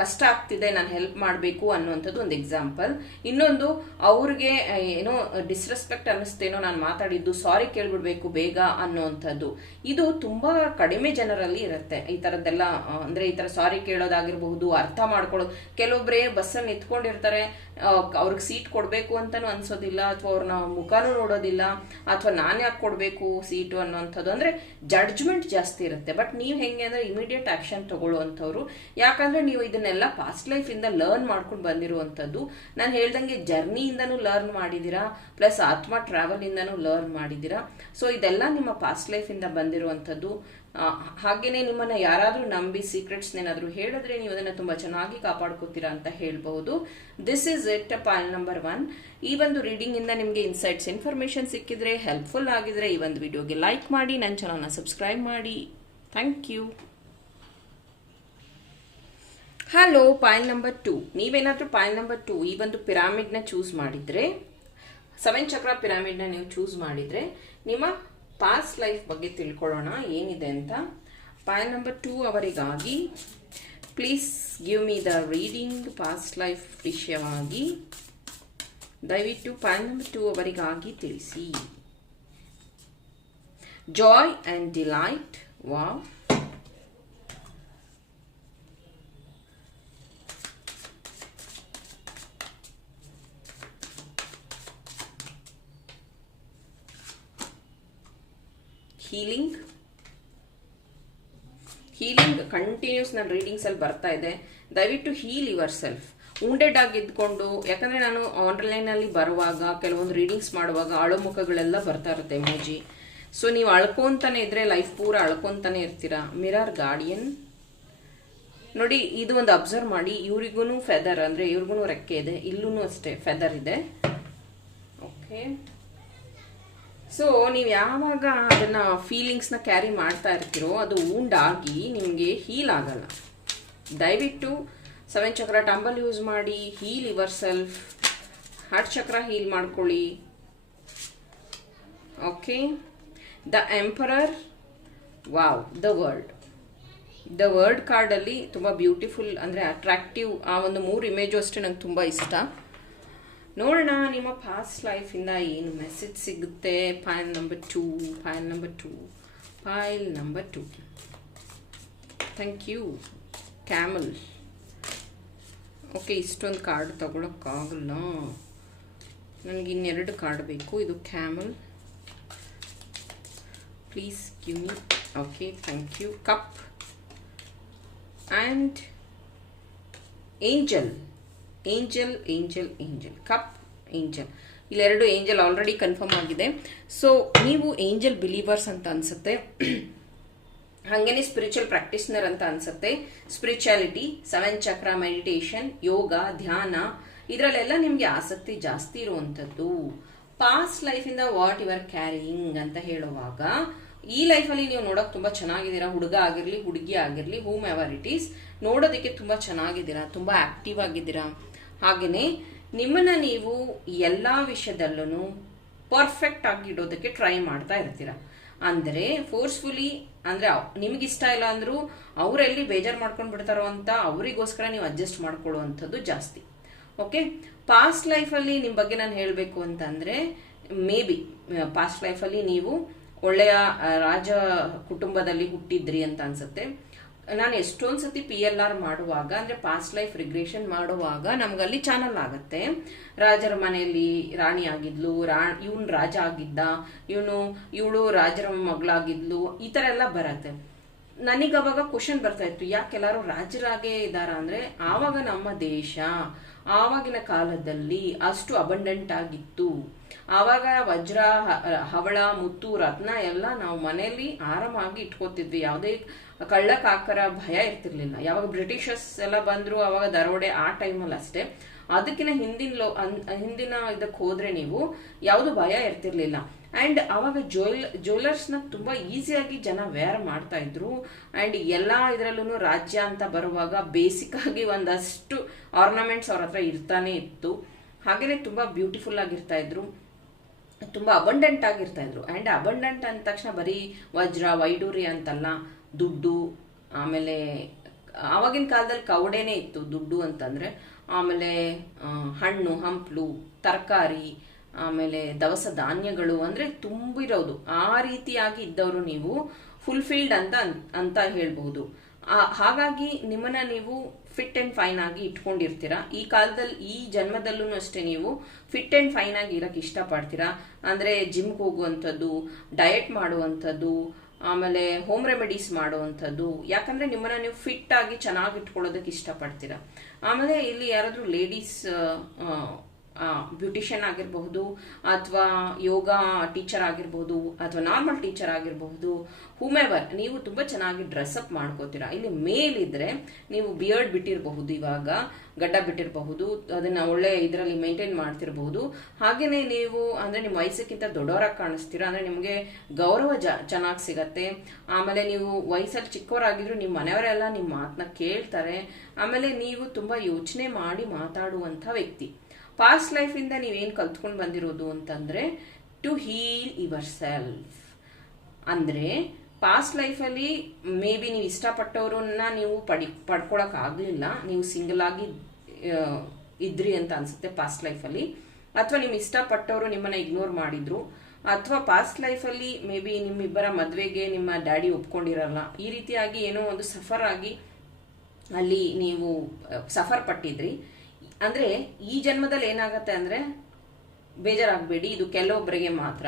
ಕಷ್ಟ ಆಗ್ತಿದೆ, ನಾನು ಹೆಲ್ಪ್ ಮಾಡಬೇಕು ಅನ್ನುವಂಥದ್ದು ಒಂದು ಎಕ್ಸಾಂಪಲ್ ಇನ್ನೊಂದು, ಅವ್ರಿಗೆ ಏನೋ ಡಿಸ್ರೆಸ್ಪೆಕ್ಟ್ ಅನ್ನಿಸ್ತೇನೋ ನಾನು ಮಾತಾಡಿದ್ದು ಸಾರಿ ಕೇಳ್ಬಿಡ್ಬೇಕು ಬೇಗ ಅನ್ನುವಂಥದ್ದು. ಇದು ತುಂಬಾ ಕಡಿಮೆ ಜನರಲ್ಲಿ ಇರುತ್ತೆ. ಈ ಥರದ್ದೆಲ್ಲ ಅಂದರೆ ಈ ಥರ ಸಾರಿ ಕೇಳೋದಾಗಿರಬಹುದು, ಅರ್ಥ ಮಾಡ್ಕೊಳ್ಳೋದು ಕೆಲವೊಬ್ಬರೇ ಬಸ್ಸಲ್ಲಿ ನಿಂತ್ಕೊಂಡಿರ್ತಾರೆ ಅವ್ರಿಗೆ ಸೀಟ್ ಕೊಡಬೇಕು ಅಂತಾನು ಅನ್ಸೋದಿಲ್ಲ, ಅಥವಾ ಅವ್ರನ್ನ ಮುಖನೂ ನೋಡೋದಿಲ್ಲ, ಅಥವಾ ನಾನು ಯಾಕೆ ಕೊಡಬೇಕು ಸೀಟು ಅನ್ನೋಂಥದ್ದು. ಅಂದ್ರೆ ಜಡ್ಜ್ಮೆಂಟ್ ಜಾಸ್ತಿ ಇರುತ್ತೆ. ಬಟ್ ನೀವು ಹೆಂಗೆ ಅಂದ್ರೆ ಇಮಿಡಿಯೇಟ್ ಆಕ್ಷನ್ ತಗೊಳ್ಳುವಂಥವ್ರು. ಯಾಕಂದ್ರೆ ನೀವು ಇದನ್ನೆಲ್ಲ ಪಾಸ್ಟ್ ಲೈಫ್ ಇಂದ ಲರ್ನ್ ಮಾಡ್ಕೊಂಡು ಬಂದಿರುವಂಥದ್ದು. ನಾನು ಹೇಳ್ದಂಗೆ ಜರ್ನಿಯಿಂದನೂ ಲರ್ನ್ ಮಾಡಿದ್ದೀರಾ ಪ್ಲಸ್ ಆತ್ಮ ಟ್ರಾವೆಲ್ ಇಂದನೂ ಲರ್ನ್ ಮಾಡಿದ್ದೀರಾ ಸೊ ಇದೆಲ್ಲ ನಿಮ್ಮ ಪಾಸ್ಟ್ ಲೈಫ್ ಇಂದ ಬಂದಿರುವಂಥದ್ದು. ಆ, ಹಾಗೇನೆ ನಿಮ್ಮನ್ನ ಯಾರಾದ್ರೂ ನಂಬಿ ಸೀಕ್ರೆಟ್ಸ್ ಏನಾದ್ರೂ ಹೇಳಿದ್ರೆ ನೀವು ಅದನ್ನ ತುಂಬಾ ಚೆನ್ನಾಗಿ ಕಾಪಾಡ್ಕೋತೀರಾ ಅಂತ ಹೇಳ್ಬಹುದು. This is it pile number one ಈ ಒಂದು ರೀಡಿಂಗ್ ಇಂದ ನಿಮಗೆ ಇನ್ಸೈಟ್ಸ್ ಇನ್ಫಾರ್ಮೇಶನ್ ಸಿಕ್ಕಿದ್ರೆ ಹೆಲ್ಪ್ಫುಲ್ ಆಗಿದ್ರೆ ಈ ಒಂದು ವಿಡಿಯೋಗೆ ಲೈಕ್ ಮಾಡಿ ನನ್ನ ಚಾನಲ್ನ ಸಬ್ಸ್ಕ್ರೈಬ್ ಮಾಡಿ. Thank you hello pile number two ನೀವೇನಾದ್ರೂ ಪಾಯಿಲ್ ನಂಬರ್ ಟೂ ಈ ಒಂದು ಪಿರಾಮಿಡ್ನ ಚೂಸ್ ಮಾಡಿದ್ರೆ ಸೆವೆನ್ ಚಕ್ರ ಪಿರಾಮಿಡ್ನ ನೀವು ಚೂಸ್ ಮಾಡಿದ್ರೆ ನಿಮ್ಮ ಪಾಸ್ಟ್ ಲೈಫ್ ಬಗ್ಗೆ ತಿಳ್ಕೊಳ್ಳೋಣ, ಏನಿದೆ ಅಂತ. ಫೈಲ್ ನಂಬರ್ ಟೂ ಅವರಿಗಾಗಿ please give me the reading past life ವಿಷಯವಾಗಿ. ದಯವಿಟ್ಟು ಫೈಲ್ ನಂಬರ್ ಟೂ ಅವರಿಗಾಗಿ ತಿಳಿಸಿ. Joy and delight wow healing healing continues ನನ್ನ ರೀಡಿಂಗ್ಸ್ ಅಲ್ಲಿ ಬರ್ತಾ ಇದೆ. ದಯವಿಟ್ಟು ಹೀಲ್ ಯುವರ್ ಸೆಲ್ಫ್ ಉಂಡೆಡ್ ಆಗಿ ಇದ್ಕೊಂಡು ಯಾಕಂದ್ರೆ ನಾನು ಆನ್ಲೈನ್ ಅಲ್ಲಿ ಬರುವಾಗ, ಕೆಲವೊಂದು ರೀಡಿಂಗ್ಸ್ ಮಾಡುವಾಗ ಅಳು ಮುಖಗಳೆಲ್ಲ ಬರ್ತಾ ಇರುತ್ತೆ ಮೂಜಿ ಸೊ ನೀವು ಅಳ್ಕೊಂತಾನೆ ಇದ್ರೆ ಲೈಫ್ ಪೂರ ಅಳ್ಕೊಂತಾನೆ ಇರ್ತೀರಾ? ಮಿರರ್ ಗಾರ್ಡಿಯನ್ ನೋಡಿ, ಇದು ಒಂದು ಅಬ್ಸರ್ವ್ ಮಾಡಿ ಇವ್ರಿಗೂ ಫೆದರ್ ಅಂದ್ರೆ ಇವ್ರಿಗೂ ರೆಕ್ಕೆ ಇದೆ ಇಲ್ಲೂ ಅಷ್ಟೇ ಫೆದರ್ ಇದೆ. ಓಕೆ ಸೊ ನೀವು ಯಾವಾಗ ಅದನ್ನು ಫೀಲಿಂಗ್ಸ್ನ ಕ್ಯಾರಿ ಮಾಡ್ತಾ ಇರ್ತೀರೋ, ಅದು ಉಂಡಾಗಿ ನಿಮಗೆ ಹೀಲ್ ಆಗಲ್ಲ. ದಯವಿಟ್ಟು ಸೆವೆನ್ ಚಕ್ರ ಟಂಬಲ್ ಯೂಸ್ ಮಾಡಿ heal yourself heart chakra heal ಮಾಡ್ಕೊಳ್ಳಿ. Okay the emperor wow the world the world ಕಾರ್ಡಲ್ಲಿ ತುಂಬ ಬ್ಯೂಟಿಫುಲ್ ಅಂದರೆ ಅಟ್ರಾಕ್ಟಿವ್ ಆ ಒಂದು ಮೂರು ಇಮೇಜು ಅಷ್ಟೇ ನಂಗೆ ತುಂಬ ಇಷ್ಟ. ನೋಡೋಣ, ನಿಮ್ಮ ಪಾಸ್ಟ್ ಲೈಫಿಂದ ಏನು ಮೆಸೇಜ್ ಸಿಗುತ್ತೆ? File number two file number two file number two thank you camel okay ಇಷ್ಟೊಂದು ಕಾರ್ಡ್ ತಗೊಳಕ್ಕಾಗಲ್ಲ. ನನಗೆ ಇನ್ನೆರಡು ಕಾರ್ಡ್ ಬೇಕು, ಇದು camel please give me okay thank you cup and angel angel angel angel, cup, angel. ಇಲ್ಲೆರಡು angel already confirm ಆಗಿದೆ. ಸೊ ನೀವು ಏಂಜಲ್ ಬಿಲೀವರ್ಸ್ ಅಂತ ಅನ್ಸುತ್ತೆ. ಹಾಗೇನೆ ಸ್ಪಿರಿಚುವಲ್ ಪ್ರಾಕ್ಟೀಸ್ನರ್ ಅಂತ ಅನ್ಸುತ್ತೆ. Spirituality seven chakra meditation yoga ಧ್ಯಾನ, ಇದರಲ್ಲೆಲ್ಲ ನಿಮಗೆ ಆಸಕ್ತಿ ಜಾಸ್ತಿ ಇರುವಂಥದ್ದು. ಪಾಸ್ಟ್ ಲೈಫಿಂದ ವಾಟ್ ಯು ಆರ್ ಕ್ಯಾರಿಂಗ್ ಅಂತ ಹೇಳುವಾಗ, ಈ ಲೈಫಲ್ಲಿ ನೀವು ನೋಡೋಕೆ ತುಂಬ ಚೆನ್ನಾಗಿದ್ದೀರಾ? ಹುಡುಗ ಆಗಿರಲಿ, ಹುಡುಗಿ ಆಗಿರಲಿ ಹೂಮ್ ಎವರ್ ಇಟ್ ಈಸ್ ನೋಡೋದಕ್ಕೆ ತುಂಬ ಚೆನ್ನಾಗಿದ್ದೀರಾ? ತುಂಬ ಆಕ್ಟಿವ್ ಆಗಿದ್ದೀರಾ? ಹಾಗೆಯೇ ನಿಮ್ಮನ್ನ ನೀವು ಎಲ್ಲ ವಿಷಯದಲ್ಲೂ ಪರ್ಫೆಕ್ಟ್ ಆಗಿ ಇಡೋದಕ್ಕೆ ಟ್ರೈ ಮಾಡ್ತಾ ಇರ್ತೀರ? ಅಂದರೆ ಫೋರ್ಸ್ಫುಲಿ ಅಂದರೆ ನಿಮ್ಗೆ ಇಷ್ಟ ಇಲ್ಲ ಅಂದರೂ ಅವರೆಲ್ಲಿ ಬೇಜಾರು ಮಾಡ್ಕೊಂಡು ಬಿಡ್ತಾರೋ ಅಂತ ಅವರಿಗೋಸ್ಕರ ನೀವು ಅಡ್ಜಸ್ಟ್ ಮಾಡ್ಕೊಳ್ಳುವಂಥದ್ದು ಜಾಸ್ತಿ. ಓಕೆ ಪಾಸ್ಟ್ ಲೈಫಲ್ಲಿ ನಿಮ್ಮ ಬಗ್ಗೆ ನಾನು ಹೇಳಬೇಕು ಅಂತಂದರೆ ಮೇ ಬಿ ಪಾಸ್ಟ್ ಲೈಫಲ್ಲಿ ನೀವು ಒಳ್ಳೆಯ ರಾಜ ಕುಟುಂಬದಲ್ಲಿ ಹುಟ್ಟಿದ್ರಿ ಅಂತ ಅನ್ಸುತ್ತೆ. ನಾನು ಎಷ್ಟೊಂದು ಸತಿ ಪಿ ಎಲ್ ಆರ್ ಮಾಡುವಾಗ, ಅಂದ್ರೆ ಪಾಸ್ಟ್ ಲೈಫ್ ರಿಗ್ರೇಷನ್ ಮಾಡುವಾಗ ನಮ್ಗಲ್ಲಿ ಚಾನಲ್ ಆಗುತ್ತೆ. ರಾಜರ ಮನೆಯಲ್ಲಿ ರಾಣಿ ಆಗಿದ್ಲು, ರಾ, ಇವನ್ ರಾಜ ಆಗಿದ್ದ, ಇವನು, ಇವಳು ರಾಜರ ಮಗಳಾಗಿದ್ಲು, ಈ ಥರ ಎಲ್ಲ ಬರತ್ತೆ. ನನಗೆ ಅವಾಗ ಕ್ವಶನ್ ಬರ್ತಾ ಇತ್ತು, ಯಾಕೆ ಎಲ್ಲರೂ ರಾಜರಾಗೇ ಇದ್ದಾರ ಅಂದ್ರೆ, ಆವಾಗ ನಮ್ಮ ದೇಶ, ಆವಾಗಿನ ಕಾಲದಲ್ಲಿ ಅಷ್ಟು ಅಬಂಡೆಂಟ್ ಆಗಿತ್ತು. ಆವಾಗ ವಜ್ರ, ಹವಳ, ಮುತ್ತು, ರತ್ನ ಎಲ್ಲ ನಾವು ಮನೆಯಲ್ಲಿ ಆರಾಮಾಗಿ ಇಟ್ಕೋತಿದ್ವಿ. ಯಾವುದೇ ಕಳ್ಳ ಕಾಕರ ಭಯ ಇರ್ತಿರ್ಲಿಲ್ಲ. ಯಾವಾಗ ಬ್ರಿಟಿಷರ್ಸ್ ಎಲ್ಲ ಬಂದ್ರು, ಅವಾಗ ದರೋಡೆ ಆ ಟೈಮಲ್ಲಿ ಅಷ್ಟೇ. ಅದಕ್ಕಿಂತ ಹಿಂದಿನ ಲೋ ಹಿಂದಿನ ಇದಕ್ಕೆ ಹೋದ್ರೆ ನೀವು ಯಾವುದು ಭಯ ಇರ್ತಿರ್ಲಿಲ್ಲ. ಅಂಡ್ ಅವಾಗ ಜ್ಯುವೆಲ್ ಜ್ಯುವೆಲರ್ಸ್ನ ತುಂಬಾ ಈಸಿಯಾಗಿ ಜನ ವೇರ್ ಮಾಡ್ತಾ ಇದ್ರು. ಅಂಡ್ ಎಲ್ಲಾ ಇದರಲ್ಲೂ ರಾಜ್ಯ ಅಂತ ಬರುವಾಗ ಬೇಸಿಕ್ ಆಗಿ ಒಂದಷ್ಟು ಆರ್ನಮೆಂಟ್ಸ್ ಅವ್ರ ಹತ್ರ ಇರ್ತಾನೆ ಇತ್ತು. ಹಾಗೆಯೇ ತುಂಬಾ ಬ್ಯೂಟಿಫುಲ್ ಆಗಿರ್ತಾ ಇದ್ರು. ತುಂಬಾ ಅಬಂಡೆಂಟ್ ಆಗಿರ್ತಾ ಇದ್ರು. ಆ್ಯಂಡ್ ಅಬಂಡೆಂಟ್ ಅಂದ ತಕ್ಷಣ ಬರೀ ವಜ್ರ ವೈಡೂರಿ ಅಂತಲ್ಲ, ದುಡ್ಡು, ಆಮೇಲೆ ಆವಾಗಿನ ಕಾಲದಲ್ಲಿ ಕವಡೆನೇ ಇತ್ತು. ದುಡ್ಡು ಅಂತಂದರೆ ಆಮೇಲೆ ಹಣ್ಣು, ಹಂಪ್ಲು, ತರಕಾರಿ, ಆಮೇಲೆ ದವಸ ಧಾನ್ಯಗಳು ಅಂದರೆ ತುಂಬಿರೋದು ಆ ರೀತಿಯಾಗಿ ಇದ್ದವರು ನೀವು ಫುಲ್ಫಿಲ್ಡ್ ಅಂತ ಅಂತ ಹೇಳ್ಬೋದು. ಹಾಗಾಗಿ ನಿಮ್ಮನ್ನ ನೀವು ಫಿಟ್ ಅಂಡ್ ಫೈನ್ ಆಗಿ ಇಟ್ಕೊಂಡಿರ್ತೀರಾ? ಈ ಕಾಲದಲ್ಲಿ, ಈ ಜನ್ಮದಲ್ಲೂ ಅಷ್ಟೇ ನೀವು ಫಿಟ್ ಅಂಡ್ ಫೈನ್ ಆಗಿ ಇರಕ್ಕೆ ಇಷ್ಟಪಡ್ತೀರಾ? ಅಂದ್ರೆ ಜಿಮ್ಗೆ ಹೋಗುವಂಥದ್ದು ಡಯಟ್ ಮಾಡುವಂಥದ್ದು, ಆಮೇಲೆ ಹೋಮ್ ರೆಮಿಡೀಸ್ ಮಾಡುವಂಥದ್ದು, ಯಾಕಂದ್ರೆ ನಿಮ್ಮನ್ನ ನೀವು ಫಿಟ್ ಆಗಿ ಚೆನ್ನಾಗಿ ಇಟ್ಕೊಳ್ಳೋದಕ್ಕೆ ಇಷ್ಟಪಡ್ತೀರಾ? ಆಮೇಲೆ ಇಲ್ಲಿ ಯಾರಾದರೂ ಲೇಡೀಸ್ ಬ್ಯೂಟಿಷಿಯನ್ ಆಗಿರಬಹುದು ಅಥವಾ ಯೋಗ ಟೀಚರ್ ಆಗಿರಬಹುದು ಅಥವಾ ನಾರ್ಮಲ್ ಟೀಚರ್ ಆಗಿರಬಹುದು ಹೂಮೆವರ್ ನೀವು ತುಂಬಾ ಚೆನ್ನಾಗಿ ಡ್ರೆಸ್ ಅಪ್ ಮಾಡ್ಕೋತೀರಾ. ಇಲ್ಲಿ ಮೇಲ್ ಇದ್ರೆ ನೀವು ಬಿಯರ್ಡ್ ಬಿಟ್ಟಿರಬಹುದು ಇವಾಗ, ಗಡ್ಡ ಬಿಟ್ಟಿರಬಹುದು, ಅದನ್ನ ಒಳ್ಳೆ ಇದರಲ್ಲಿ ಮೇಂಟೈನ್ ಮಾಡ್ತಿರಬಹುದು. ಹಾಗೇನೆ ನೀವು ಅಂದ್ರೆ ನಿಮ್ಮ ವಯಸ್ಸಕ್ಕಿಂತ ದೊಡ್ಡವರಾಗಿ ಕಾಣಿಸ್ತೀರಾ ಅಂದ್ರೆ ನಿಮಗೆ ಗೌರವ ಜ, ಚೆನ್ನಾಗಿ ಸಿಗತ್ತೆ. ಆಮೇಲೆ ನೀವು ವಯಸ್ಸಲ್ಲಿ ಚಿಕ್ಕವರಾಗಿದ್ರು ನಿಮ್ಮ ಮನೆಯವರೆಲ್ಲ ನಿಮ್ಮ ಮಾತನ್ನ ಕೇಳ್ತಾರೆ. ಆಮೇಲೆ ನೀವು ತುಂಬಾ ಯೋಚನೆ ಮಾಡಿ ಮಾತಾಡುವಂಥ ವ್ಯಕ್ತಿ. ಪಾಸ್ಟ್ ಲೈಫಿಂದ ನೀವೇನು ಕಲ್ತ್ಕೊಂಡು ಬಂದಿರೋದು ಅಂತಂದ್ರೆ ಟು ಹೀಲ್ ಯುವರ್ ಸೆಲ್ಫ್ ಅಂದ್ರೆ ಪಾಸ್ಟ್ ಲೈಫಲ್ಲಿ ಮೇ ಬಿ ನೀವು ಇಷ್ಟಪಟ್ಟವ್ರನ್ನ ನೀವು ಪಡಿ ಪಡ್ಕೊಳಕ್ಕಾಗಲಿಲ್ಲ ನೀವು ಸಿಂಗಲ್ ಆಗಿ ಇದ್ರಿ ಅಂತ ಅನ್ಸುತ್ತೆ ಪಾಸ್ಟ್ ಲೈಫಲ್ಲಿ ಅಥವಾ ನಿಮ್ಮ ಇಷ್ಟಪಟ್ಟವರು ನಿಮ್ಮನ್ನ ಇಗ್ನೋರ್ ಮಾಡಿದ್ರು. ಅಥವಾ ಪಾಸ್ಟ್ ಲೈಫಲ್ಲಿ ಮೇ ಬಿ ನಿಮ್ಮಿಬ್ಬರ ಮದುವೆಗೆ ನಿಮ್ಮ ಡ್ಯಾಡಿ ಒಪ್ಕೊಂಡಿರಲ್ಲ. ಈ ರೀತಿಯಾಗಿ ಏನೋ ಒಂದು ಸಫರ್ ಆಗಿ ಅಲ್ಲಿ ನೀವು ಸಫರ್ ಪಟ್ಟಿದ್ರಿ. ಅಂದ್ರೆ ಈ ಜನ್ಮದಲ್ಲಿ ಏನಾಗತ್ತೆ ಅಂದ್ರೆ ಬೇಜಾರಾಗಬೇಡಿ, ಇದು ಕೆಲವೊಬ್ಬರಿಗೆ ಮಾತ್ರ.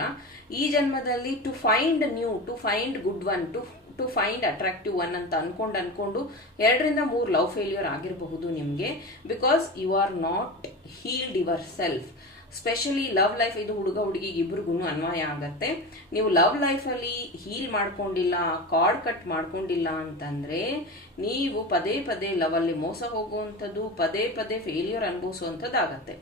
ಈ ಜನ್ಮದಲ್ಲಿ to find new to find good one to to find attractive one ಅಂತ ಅನ್ಕೊಂಡು ಅನ್ಕೊಂಡು ಎರಡರಿಂದ ಮೂರು ಲವ್ ಫೇಲ್ಯೂರ್ ಆಗಿರಬಹುದು ನಿಮಗೆ because you are not healed yourself specially love life ಇದು ಹುಡುಗ ಹುಡುಗಿಗೆ ಇಬ್ರಿಗೂ ಅನ್ವಯ ಆಗತ್ತೆ. ನೀವು ಲವ್ ಲೈಫಲ್ಲಿ ಹೀಲ್ ಮಾಡ್ಕೊಂಡಿಲ್ಲ ಕಾರ್ಡ್ ಕಟ್ ಮಾಡ್ಕೊಂಡಿಲ್ಲ ಅಂತಂದ್ರೆ ನೀವು ಪದೇ ಪದೇ ಲವ್ ಅಲ್ಲಿ ಮೋಸ ಹೋಗುವಂಥದ್ದು, ಪದೇ ಪದೇ ಫೇಲ್ಯೂರ್ ಅನುಭವಿಸುವಂಥದ್ದು ಆಗತ್ತೆ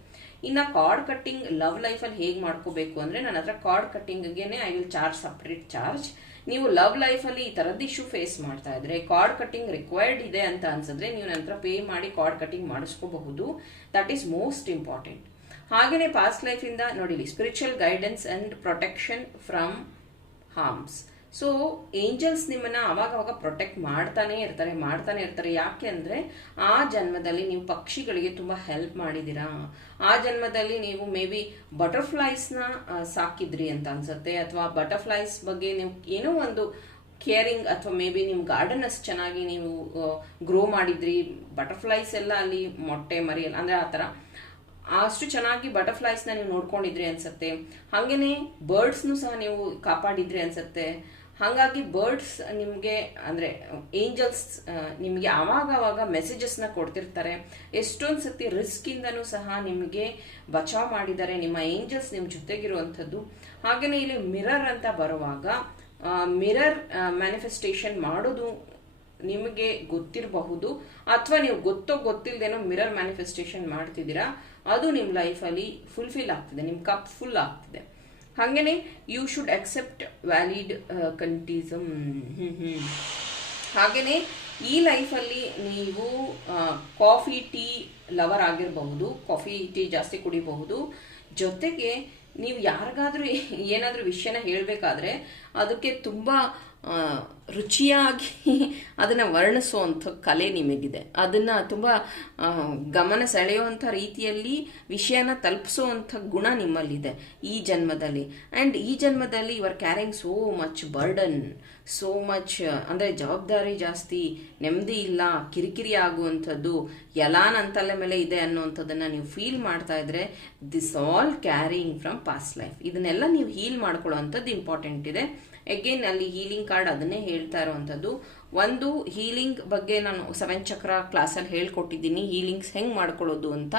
ಇನ್ನ ಕಾರ್ಡ್ ಕಟ್ಟಿಂಗ್ ಲವ್ ಲೈಫಲ್ಲಿ ಹೇಗೆ ಮಾಡ್ಕೋಬೇಕು ಅಂದ್ರೆ ನನ್ನ ಹತ್ರ card ಕಟ್ಟಿಂಗ್ಗೆನೆ I will charge separate charge ನೀವು ಲವ್ ಲೈಫಲ್ಲಿ ಈ ಥರದ್ದು ಇಶ್ಯೂ ಫೇಸ್ ಮಾಡ್ತಾ ಇದ್ರೆ ಕಾರ್ಡ್ ಕಟ್ಟಿಂಗ್ ರಿಕ್ವೈರ್ಡ್ ಇದೆ ಅಂತ ಅನ್ಸಿದ್ರೆ ನೀವು ನನ್ನ ಪೇ ಮಾಡಿ ಕಾರ್ಡ್ ಕಟ್ಟಿಂಗ್ ಮಾಡಿಸ್ಕೋಬಹುದು. ದಟ್ ಈಸ್ ಮೋಸ್ಟ್ ಇಂಪಾರ್ಟೆಂಟ್ ಹಾಗೆಯೇ ಪಾಸ್ಟ್ ಲೈಫಿಂದ ನೋಡಿಲಿ spiritual guidance and protection from harms so angels ನಿಮ್ಮನ್ನ ಅವಾಗ ಅವಾಗ ಪ್ರೊಟೆಕ್ಟ್ ಮಾಡ್ತಾನೆ ಇರ್ತಾರೆ ಮಾಡ್ತಾನೆ ಇರ್ತಾರೆ. ಯಾಕೆ ಅಂದರೆ, ಆ ಜನ್ಮದಲ್ಲಿ ನೀವು ಪಕ್ಷಿಗಳಿಗೆ ತುಂಬಾ ಹೆಲ್ಪ್ ಮಾಡಿದ್ದೀರಾ? ಆ ಜನ್ಮದಲ್ಲಿ ನೀವು ಮೇ ಬಿ ಬಟರ್ಫ್ಲೈಸ್ನ ಸಾಕಿದ್ರಿ ಅಂತ ಅನ್ಸುತ್ತೆ. ಅಥವಾ ಬಟರ್ಫ್ಲೈಸ್ ಬಗ್ಗೆ ನೀವು ಏನೋ ಒಂದು ಕೇರಿಂಗ್ ಅಥವಾ ಮೇ ಬಿ ನಿಮ್ಮ ಗಾರ್ಡನ್ ಅಷ್ಟು ಚೆನ್ನಾಗಿ ನೀವು ಗ್ರೋ ಮಾಡಿದ್ರಿ. ಬಟರ್ಫ್ಲೈಸ್ ಎಲ್ಲ ಅಲ್ಲಿ ಮೊಟ್ಟೆ, ಮರಿಯಲ್ಲ, ಅಂದ್ರೆ ಆ ಥರ. ಅಷ್ಟು ಚೆನ್ನಾಗಿ ಬಟರ್ಫ್ಲೈಸ್ನ ನೀವು ನೋಡ್ಕೊಂಡಿದ್ರಿ ಅನ್ಸುತ್ತೆ. ಹಾಗೇನೆ ಬರ್ಡ್ಸ್ನು ಸಹ ನೀವು ಕಾಪಾಡಿದ್ರಿ ಅನ್ಸುತ್ತೆ. ಹಾಗಾಗಿ ಬರ್ಡ್ಸ್ ನಿಮಗೆ ಅಂದರೆ ಏಂಜಲ್ಸ್ ನಿಮಗೆ ಆವಾಗ ಆವಾಗ ಮೆಸೇಜಸ್ನ ಕೊಡ್ತಿರ್ತಾರೆ. ಎಷ್ಟೊಂದು ಸತಿ ರಿಸ್ಕಿಂದನೂ ಸಹ ನಿಮಗೆ ಬಚಾವ್ ಮಾಡಿದ್ದಾರೆ ನಿಮ್ಮ ಏಂಜಲ್ಸ್ ನಿಮ್ಮ ಜೊತೆಗಿರುವಂಥದ್ದು. ಹಾಗೆಯೇ ಇಲ್ಲಿ ಮಿರರ್ ಅಂತ ಬರುವಾಗ ಮಿರರ್ ಮ್ಯಾನಿಫೆಸ್ಟೇಷನ್ ಮಾಡೋದು ನಿಮಗೆ ಗೊತ್ತಿರಬಹುದು ಅಥವಾ ನೀವು ಗೊತ್ತೋ ಗೊತ್ತಿಲ್ಲದೇನೋ ಮಿರರ್ ಮ್ಯಾನಿಫೆಸ್ಟೇಷನ್ ಮಾಡ್ತಿದ್ದೀರಾ, ಅದು ನಿಮ್ಮ ಲೈಫಲ್ಲಿ ಫುಲ್ಫಿಲ್ ಆಗ್ತಿದೆ, ನಿಮ್ಮ ಕಪ್ ಫುಲ್ ಆಗ್ತಿದೆ. ಹಾಗೇನೆ ಯು ಶುಡ್ ಅಕ್ಸೆಪ್ಟ್ ವ್ಯಾಲಿಡ್ ಕಂಟಿಸಮ್ ಹಾಗೇನೆ, ಈ ಲೈಫಲ್ಲಿ ನೀವು ಕಾಫಿ ಟೀ ಲವರ್ ಆಗಿರಬಹುದು ಕಾಫಿ ಟೀ ಜಾಸ್ತಿ ಕುಡಿಬಹುದು. ಜೊತೆಗೆ, ನೀವು ಯಾರಿಗಾದ್ರೂ ಏನಾದರೂ ವಿಷಯನ ಹೇಳಬೇಕಾದ್ರೆ, ಅದಕ್ಕೆ ತುಂಬ ರುಚಿಯಾಗಿ ಅದನ್ನು ವರ್ಣಿಸುವಂಥ ಕಲೆ ನಿಮಗಿದೆ. ಅದನ್ನು ತುಂಬ ಗಮನ ಸೆಳೆಯುವಂಥ ರೀತಿಯಲ್ಲಿ ವಿಷಯನ ತಲುಪಿಸುವಂಥ ಗುಣ ನಿಮ್ಮಲ್ಲಿದೆ ಈ ಜನ್ಮದಲ್ಲಿ. ಆ್ಯಂಡ್ ಈ ಜನ್ಮದಲ್ಲಿ you are caring so much burden so much ಅಂದರೆ ಜವಾಬ್ದಾರಿ ಜಾಸ್ತಿ, ನೆಮ್ಮದಿ ಇಲ್ಲ, ಕಿರಿಕಿರಿ ಆಗುವಂಥದ್ದು ಎಲ್ಲ ನನ್ನ ಮೇಲೆ ಇದೆ ಅನ್ನುವಂಥದ್ದನ್ನು ನೀವು ಫೀಲ್ ಮಾಡ್ತಾ ಇದ್ರೆ this all caring from past life ಇದನ್ನೆಲ್ಲ ನೀವು ಹೀಲ್ ಮಾಡ್ಕೊಳ್ಳೋ ಅಂಥದ್ದು ಇಂಪಾರ್ಟೆಂಟ್ ಇದೆ. ಅಗೇನ್ ಅಲ್ಲಿ ಹೀಲಿಂಗ್ ಕಾರ್ಡ್ ಅದನ್ನೇ ಹೇಳ್ತಾ ಇರೋವಂಥದ್ದು. ಒಂದು ಹೀಲಿಂಗ್ ಬಗ್ಗೆ ನಾನು ಸೆವೆನ್ ಚಕ್ರ ಕ್ಲಾಸಲ್ಲಿ ಹೇಳ್ಕೊಟ್ಟಿದ್ದೀನಿ. ಹೀಲಿಂಗ್ಸ್ ಹೆಂಗೆ ಮಾಡ್ಕೊಳ್ಳೋದು ಅಂತ.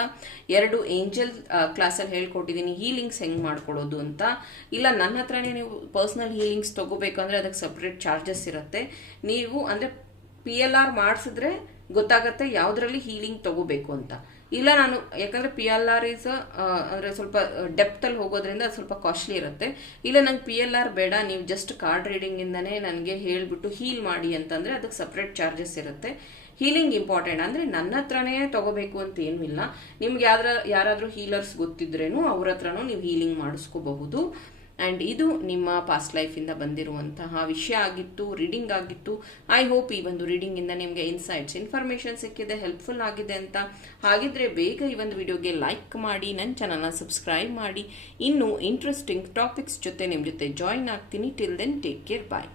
ಎರಡು ಏಂಜಲ್ ಕ್ಲಾಸಲ್ಲಿ ಹೇಳ್ಕೊಟ್ಟಿದ್ದೀನಿ. ಹೀಲಿಂಗ್ಸ್ ಹೆಂಗೆ ಮಾಡ್ಕೊಳ್ಳೋದು ಅಂತ. ಇಲ್ಲ, ನನ್ನ ಹತ್ರನೇ ನೀವು ಪರ್ಸ್ನಲ್ ಹೀಲಿಂಗ್ಸ್ ತೊಗೋಬೇಕಂದ್ರೆ ಅದಕ್ಕೆ ಸಪ್ರೇಟ್ ಚಾರ್ಜಸ್ ಇರುತ್ತೆ. ನೀವು ಅಂದರೆ ಪಿ ಎಲ್ ಆರ್ ಮಾಡಿಸಿದ್ರೆ ಗೊತ್ತಾಗತ್ತೆ ಯಾವುದರಲ್ಲಿ ಹೀಲಿಂಗ್ ತಗೋಬೇಕು ಅಂತ. ಇಲ್ಲ, ನಾನು ಯಾಕಂದ್ರೆ ಪಿ ಎಲ್ ಆರ್ ಇಸ್ ಅಂದರೆ ಸ್ವಲ್ಪ ಡೆಪ್ತಲ್ಲಿ ಹೋಗೋದ್ರಿಂದ ಅದು ಸ್ವಲ್ಪ ಕಾಸ್ಟ್ಲಿ ಇರುತ್ತೆ. ಇಲ್ಲ, ನಂಗೆ ಪಿ ಎಲ್ ಆರ್ ಬೇಡ, ನೀವು ಜಸ್ಟ್ ಕಾರ್ಡ್ ರೀಡಿಂಗಿಂದನೇ ನನಗೆ ಹೇಳಿಬಿಟ್ಟು ಹೀಲ್ ಮಾಡಿ ಅಂತಂದರೆ ಅದಕ್ಕೆ ಸಪ್ರೇಟ್ ಚಾರ್ಜಸ್ ಇರುತ್ತೆ. ಹೀಲಿಂಗ್ ಇಂಪಾರ್ಟೆಂಟ್ ಅಂದರೆ ನನ್ನ ಹತ್ರನೇ ತಗೋಬೇಕು ಅಂತ ಏನೂ ಇಲ್ಲ ನಿಮ್ಗೆ ಯಾವ್ದ್ರ, ಯಾರಾದರೂ ಹೀಲರ್ಸ್ ಗೊತ್ತಿದ್ರೇನು ಅವ್ರ ಹತ್ರನೂ ನೀವು ಹೀಲಿಂಗ್ ಮಾಡಿಸ್ಕೋಬಹುದು. ಆ್ಯಂಡ್ ಇದು ನಿಮ್ಮ ಪಾಸ್ಟ್ ಲೈಫಿಂದ ಬಂದಿರುವಂತಹ ವಿಷಯ ಆಗಿತ್ತು ರೀಡಿಂಗ್ ಆಗಿತ್ತು. ಐ ಹೋಪ್ ಈ ಒಂದು ರೀಡಿಂಗಿಂದ ನಿಮಗೆ ಇನ್ಸೈಟ್ಸ್ ಇನ್ಫಾರ್ಮೇಷನ್ ಸಿಕ್ಕಿದೆ ಹೆಲ್ಪ್ಫುಲ್ ಆಗಿದೆ ಅಂತ. ಹಾಗಿದ್ರೆ ಬೇಗ ಈ ಒಂದು ವಿಡಿಯೋಗೆ ಲೈಕ್ ಮಾಡಿ ನನ್ನ ಚಾನಲ್ನ ಸಬ್ಸ್ಕ್ರೈಬ್ ಮಾಡಿ. ಇನ್ನು ಇಂಟ್ರೆಸ್ಟಿಂಗ್ ಟಾಪಿಕ್ಸ್ ಜೊತೆ ನಿಮ್ಮ ಜೊತೆ ಜಾಯಿನ್ ಆಗ್ತೀನಿ. Till then take care bye